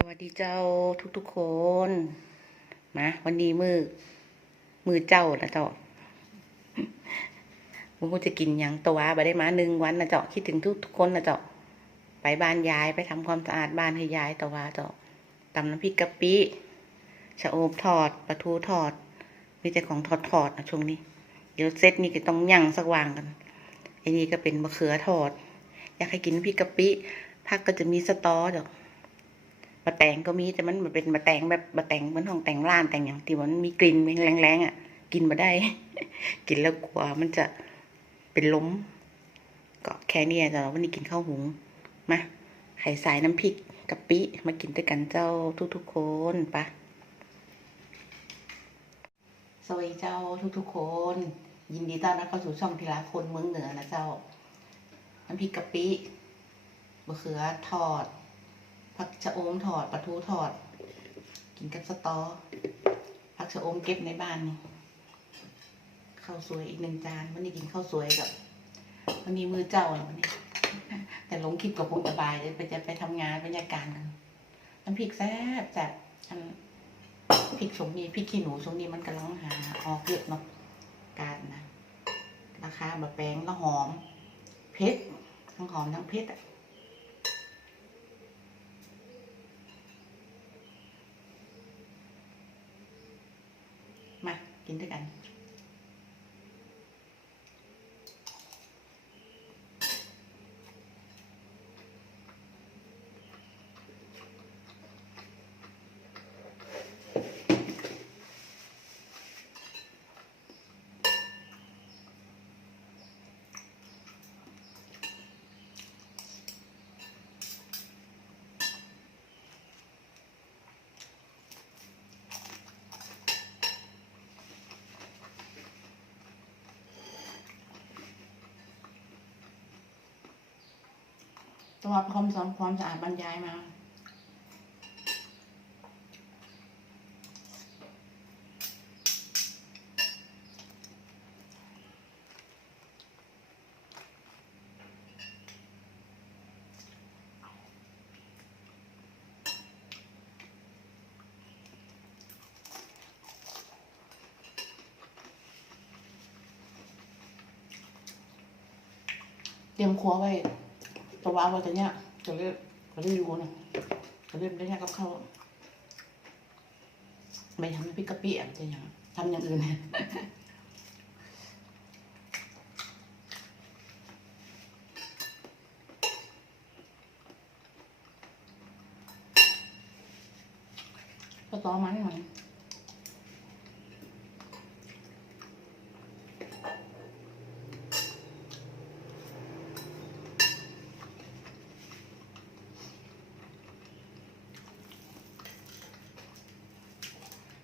สวัสดีเจ้าทุกๆคนมาวันนี้มือมือเจ้านะเจ้ามึงจะกินยังตัวบ่ได้มาหนึ่งวันนะเจ้าคิดถึงทุกๆคนนะเจ้าไปบ้านยายไปทำความสะอาดบ้านให้ยายตัวเจ้าตำน้ำพริกกะปิชะโอมทอดปลาทูทอดมีแต่ของทอดทอดนะช่วงนี้ เดี๋ยวเซตนี้ก็ต้องยั่งสักวางกันไอ้นี่ก็เป็นมะเขือทอด อยากให้กินพริกกะปิผักก็จะมีสตอเจ้า บะแตงก็มีแต่มันมันเป็นบะแตงแบบบะแตงเหมือนของแต่งร้านแต่งอย่างที่มันมีกลิ่นแรงๆอะ กินมาได้ กินแล้วกลัวมันจะเป็นล้ม ก็แค่นี้แต่วันนี้กินข้าวหุงมาไข่สายน้ำพริกกะปิมากินด้วยกันเจ้าทุกๆคนปะสวัสดีเจ้าทุกๆคน ยินดีต้อนรับเข้าสู่ช่องทีละคนเมืองเหนือนะเจ้าน้ำพริกกะปิมะเขือทอด ผักชะอมถอดปลาทูถอด กินกับสตอ ผักชะอมเก็บในบ้านนี่ข้าวสวยอีกหนึ่งจานวันนี้กินข้าวสวยกับวันนี้มือเจ้าวันนี้ แต่ลงคลิปกับคงสบายเลยไปจะไปทำงานบรรยากาศกันน้ำพริกแซ่บแซ่บอันพริกชงนี้พริกขี้หนูชงนี้มันกำลังหาออกเยอะเนาะการนะราคาแบบแพงแล้วหอมเผ็ดทั้งหอมทั้งเผ็ดอะ มากิ นด้วยกันต้องรับความสอนความสะอาดบรรยายมา เตรียมครัวไว้ ตัวาวไว้แต่เนี้ยจะเรียกจะเรียกอยู่นะจะเรียกได้แค่กับข้าไม่ทำน้พริกกะปิอะจะยังทำอย่างอื่นก็ต้อมันมัน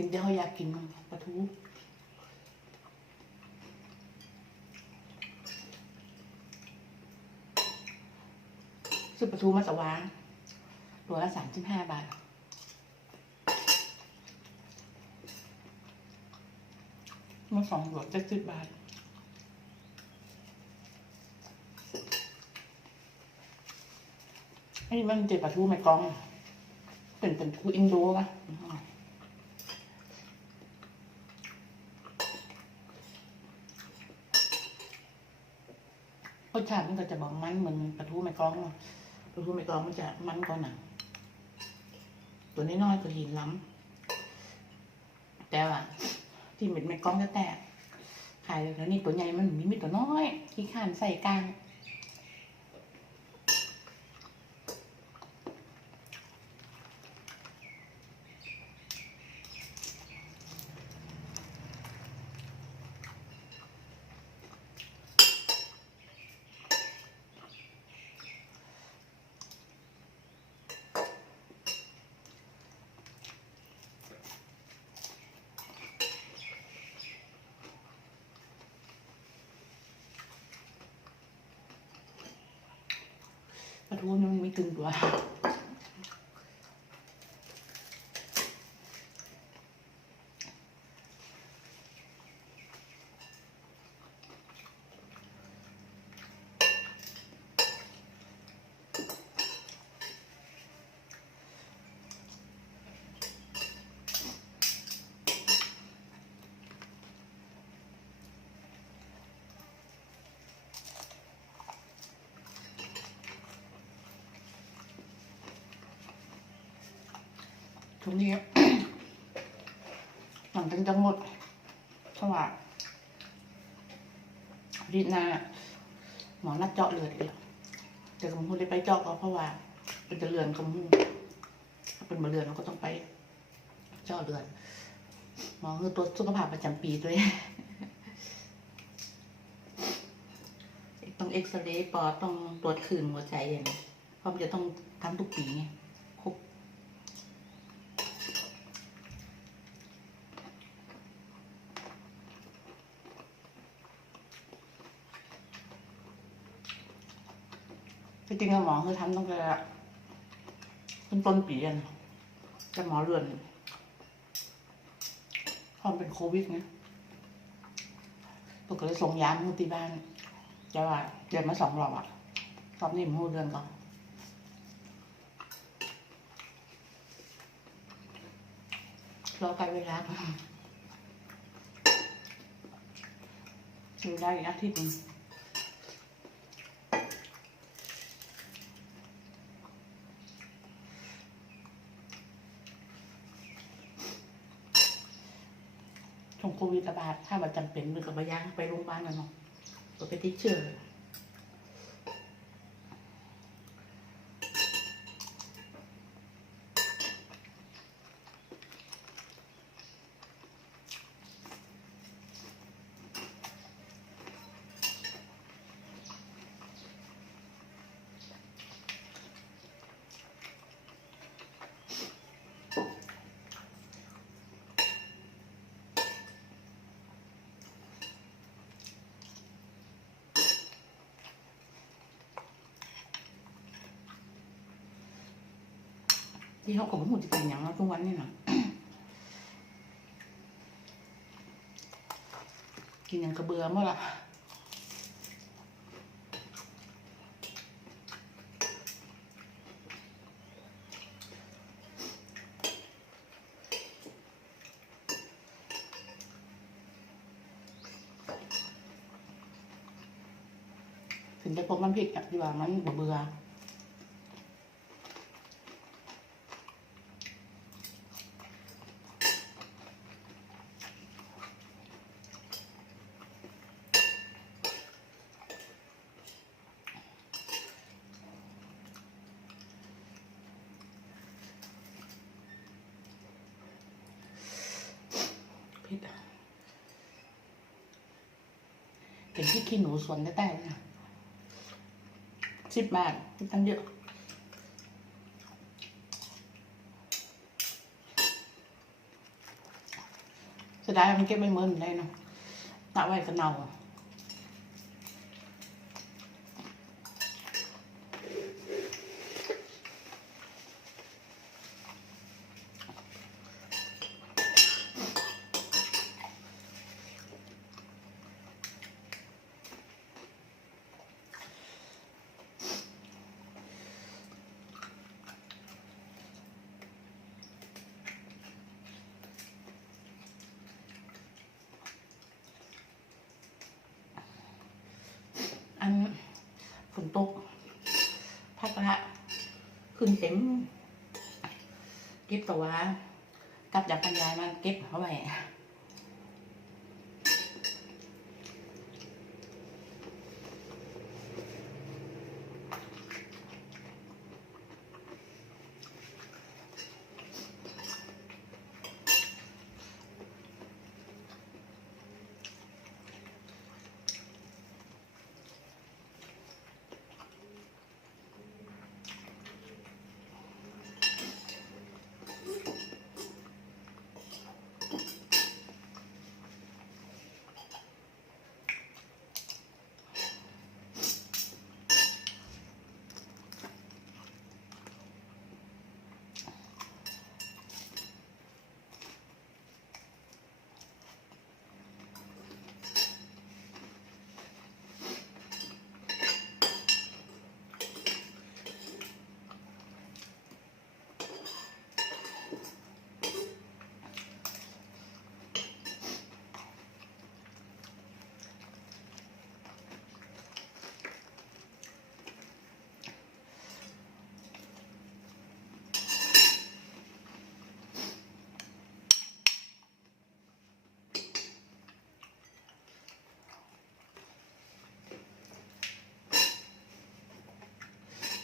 ินเดี๋ยวเขาอยากกินมันปลาทูซื้อปลาทูมาสวางตัวละสามสิบห้าบาทมาสองหลวดเจ็ดสิบบาทไอ้นี่มันเจ็บปลาทูไม่กอง เป็นเป็นทูอินโดปะ รสชาติมันก็จะบอกมันเหมือนปลาทูไม่กล้องอะปลาทูไม่กล้องมันจะมันกว่าหนังตัวน้อยๆตัวหินล้ำแต่ว่าที่เม็ดไม่กล้องจะแตกขายแล้วนี่ตัวใหญ่มันมีมีตัวน้อยที่ข้านใส่กลาง ปลาทูนี่มันไช่วงนี้หลังจากจะหมดเพราะว่ารีดหน้าหมอนัดเจาะเลือดเลยแต่ผมพูดได้ไปเจาะก็เพราะว่าเป็นจะเลือนก็มูถ้าเป็นมะเรือนเราก็ต้องไป เจาะเลือดหมอคือตัวจสุขภาพประจำปีด้วยต้องเอ็กซเรย์ปอดต้องตรวจคืนหัวใจอย่างนี้เพราะมันจะต้องทำทุกปีไงครบ จริงๆอะหมอคือทำตั้งแต่ต้นต้นปีอะนะแต่หมอเรือนพอมันเป็นโควิดไงตัวก็เลยส่งยามาที่บ้านจะว่าเดือนมาสองรอบอะรอบนี้มันหูเดือนก่อนรอไปเวลาอยู่ได้อีกอาทิตย์หนึง ช่วงโควิดระบาดถ้าว่าจำเป็นมือกับมาย่างไปโรงพยาบาลกันเนาะก็ไปติดเชื้อ ที่เขาก็บ่ฮู้จะเป็นหยังแล้วทุกวันนี่นะกินหยังกระเบือหมดละถึงจะพบมันผิดอะดีกว่ามันเบื่อ เห็นที่ขี้หนูสวนได้แต่นะสิบบาทคิดตั้งเยอะเสียดายมันเก็บไม่เหมือนได้เนาะตะไว้ก็เน่าอันฝนตกพักละ ขึ้นเต็ม เก็บตัวกลับจากปัญญามาเก็บเข้าไ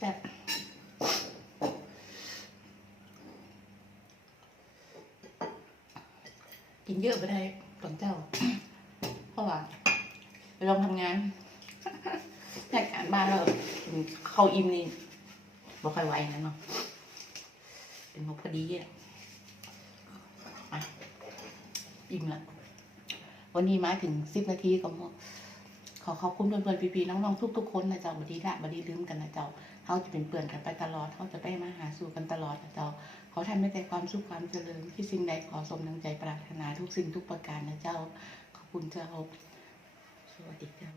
แบบกินเยอะไปได้ตอนเจ้า เพราะว่าไปลองทำงานจากการบ้านเราเข้าอิ่มนี่บอกใครไว้นะเนาะเป็นพกพอดีอะอิ่มละวันนี้มาถึงสิบนาทีก็หมดขอขอบคุณเพื่อนๆพี่ๆน้องๆทุกๆคนนะเจ้าบันดีละบันดีลืมกันนะเจ้า เขาจะเป็นเปื่อนกันไปตลอดเขาจะได้มาหาสู่กันตลอดนะเจ้าขอทำไม่แต่ความสุขความเจริญที่สิ่งใดขอสมดังใจปรารถนาทุกสิ่งทุกประการนะเจ้าขอบคุณเจ้าสวัสดีเจ้า